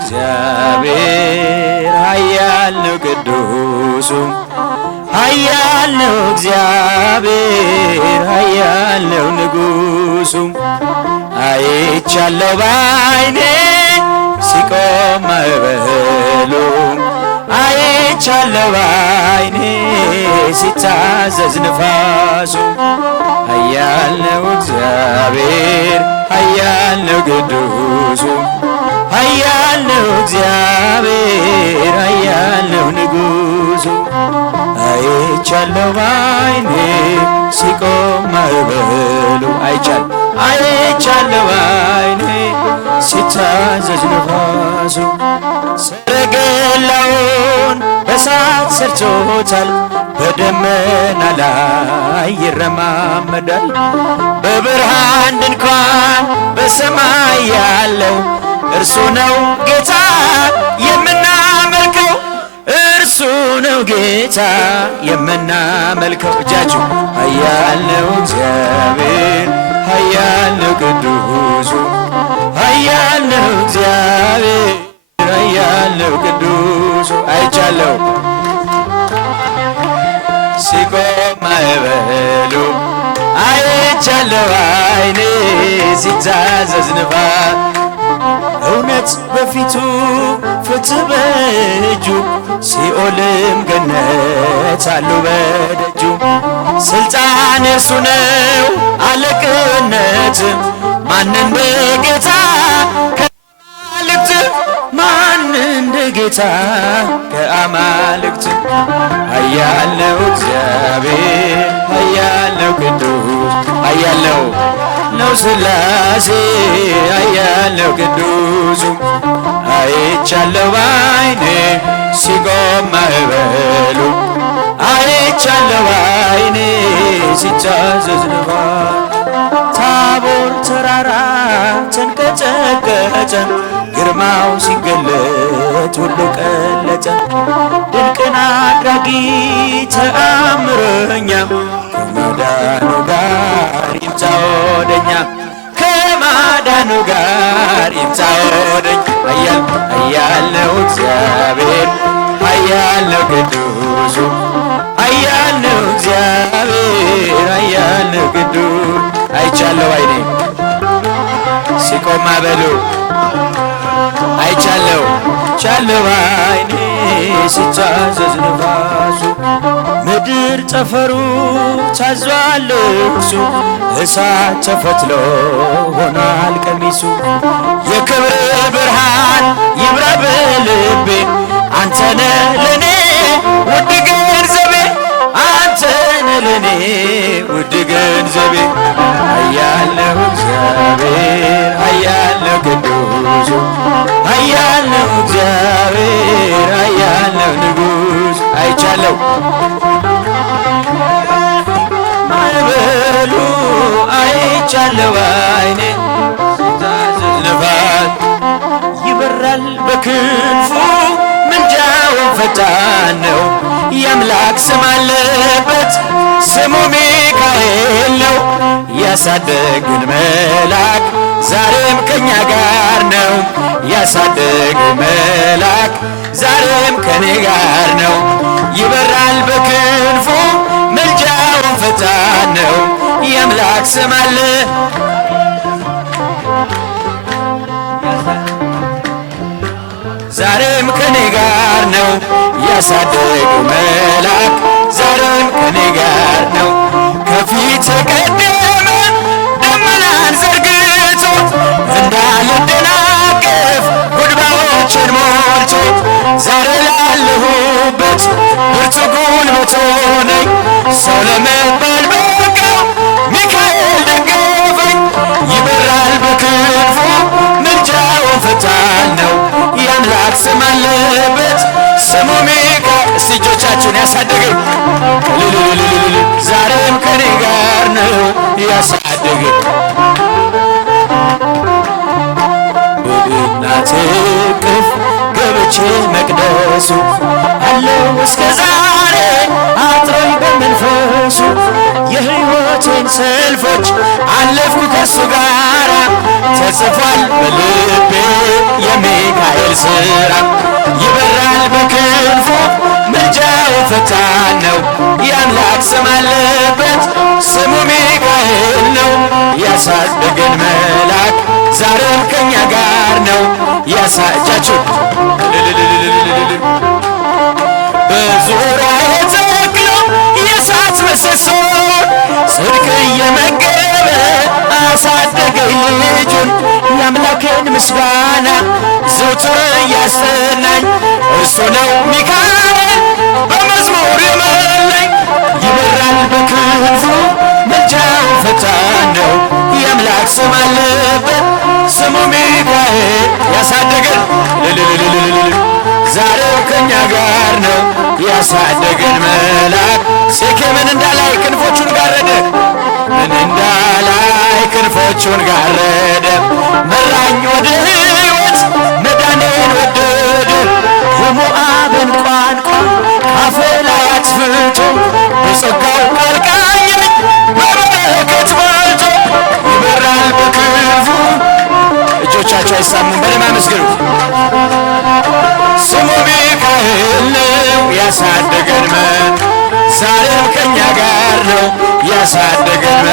እግዚአብሔር ኃያል ነው ቅዱሱ ኃያል ነው እግዚአብሔር ኃያል ነው ንጉሱ አይቻለው ባይኔ ሲቆም ማዕበሉ አይቻለው ባይኔ ሲታዘዝ ንፋሱ ኃያል ነው እግዚአብሔር ኃያል ነው ቅዱሱ ኃያል ነው እግዚአብሔር ኃያል ነው ንጉሱ አይቻለው ባይኔ ሲቆም ማዕበሉ አይቻለው ባይኔ ሲታዘዝ ንፋሱ ሰረገላውን በእሳት ሰርቶታል በደመና ላይ ይረማመዳል በብርሃን ድንኳን በሰማይ ያለው እርሱ ነው ጌታ የምናመልከው እርሱ ነው ጌታ የምናመልከው እጃችሁ ኃያል ነው እግዚአብሔር ኃያል ነው ቅዱሱ ኃያል ነው እግዚአብሔር ኃያል ነው ቅዱሱ አይቻለው ሲቆም ማዕበሉ አይቻለው አይኔ ሲታዘዝ ንፋስ እውነት በፊቱ ፍትህ በእጁ ሲኦልም ገነት አሉ በደጁ ስልጣን እርሱ ነው አለቅነት ማን እንደ ጌታ ከአማልክት ማን እንደ ጌታ ከአማልክት ኃያል ነው እግዚአብሔር ኃያል ነው ቅዱስ ኃያል ነው ሥላሴ ኃያል ነው ቅዱሱ አይቻለው ባይኔ ሲቆም ማዕበሉ አይቻለው ባይኔ ሲታዘዝ ንፋስ ታቦር ተራራ ተንቀጠቀጠ ግርማው ሲገለጥ ሁሉ ቀለጠ ድንቅን አድራጊ ተአምረኛ ከማዳኑ ጋር ይምጣ ወደኛ ከማዳኑ ጋር ይምጣ ወደኛ ኃያል ነው እግዚአብሔር ኃያል ነው ቅዱሱ ኃያል ነው እግዚአብሔር ኃያል ነው ቅዱስ አይቻለው አይኔ ሲቆም ማዕበሉ አይቻለው አይኔ ሲታዘዝ ንፋሱ ምድር ጠፈሩ ታዟል እርሱ እሳት ተፈትሎ ሆኗል ቀሚሱ የክብር ብርሃን ይብራ በልቤ አንተነ ለኔ ውድ ገንዘቤ አንተነ ለኔ ውድ ገንዘቤ ኃያል ነው እግዚአብሔር ኃያል ነው ቅዱሱ ኃያል ነው እግዚአብሔር ኃያል ነው ንጉሥ አይቻለው ማዕበሉ አይቻለው አይኔ ሲታዘዝ ንፋስ ይበራል በክንፉ ምልጃውን ፈጣን ነው የአምላክ ስም አለበት ስሙ ሚካኤል ነው ያሳደገን መልአክ ዛሬም ከኛ ጋር ነው ያሳደገን መልአክ ዛሬም ከኔ ጋር ነው ይበራል በክንፉ ምልጃውን ፈጣን ነው የአምላክ ስም አለ ዛሬም ከኔ ጋር ነው ያሳደገው መልአክ ዛሬም ከኔ ጋር ነው ከፊት የቀደመ ደመናን ዘርግቶ እንዳልደናቀፍ ጉድባዎችን ሞልቶ ዛሬ ላለሁበት ብርቱ ጉልበት ሆነኝ ሰው ለመባል በቃው ሚካኤል ደገፈኝ ይበራል በክንፉ ምልጃውን ፈጣን ነው የአምላክ ስም አለበት ስሙ ሚካኤል እስቲ እጆቻችሁን ያሳደገኝ ዛሬም ከኔ ጋር ነው ያሳደገኝ በእናቴ እቅፍ ገብቼ መቅደሱ አለው እስከ ዛሬ አጥሮኝ በመንፈሱ የሕይወቴን ሰልፎች አለፍኩ ከሱ ጋር ተጽፏል በልቤ የሚካኤል ስራ ይበራል በክንፉ ምልጃው ፈጣን ነው። የአምላክ ስም አለበት ስሙ ሚካኤል ነው። ያሳደገን መልአክ ዛሬም ከኛ ጋር ነው። ያሳጃችሁ በዙሪያዬ ተተክሎ የእሳት ምሰሶ ጽድቅ እየመገበ አሳደገኝ ልጁን። የአምላኬን ምስጋና ዘውትር እያሰናኝ እርሱ ነው ሚካኤል በመዝሙር የመለኝ። ይበራል በክንፉ ምልጃው ፈጣን ነው። የአምላክ ስም አለበት ስሙ ሚካኤል ያሳደገን ዛሬው ከኛ ጋር ነው። ያሳደገን መልአክ ሴኬምን እንዳላይ ክንፎቹን ጋረደ ምን እንዳላይ ክንፎቹን ጋረደ። መራኝ ወደ ሕይወት መዳኔን ወደደ። የሞዓብን ቋንቋ ካፌ ላይ አጥፍቶ በጸጋው ቃል ቃኘኝ በበረከት ባልቶ። ይበራል በክንፉ እጆቻቸው አይሳሙም በደም አመስግኑት። ስሙ ሚካኤል ነው ያሳደገን ዛሬም ከኛ ጋር ነው። ያሳደገን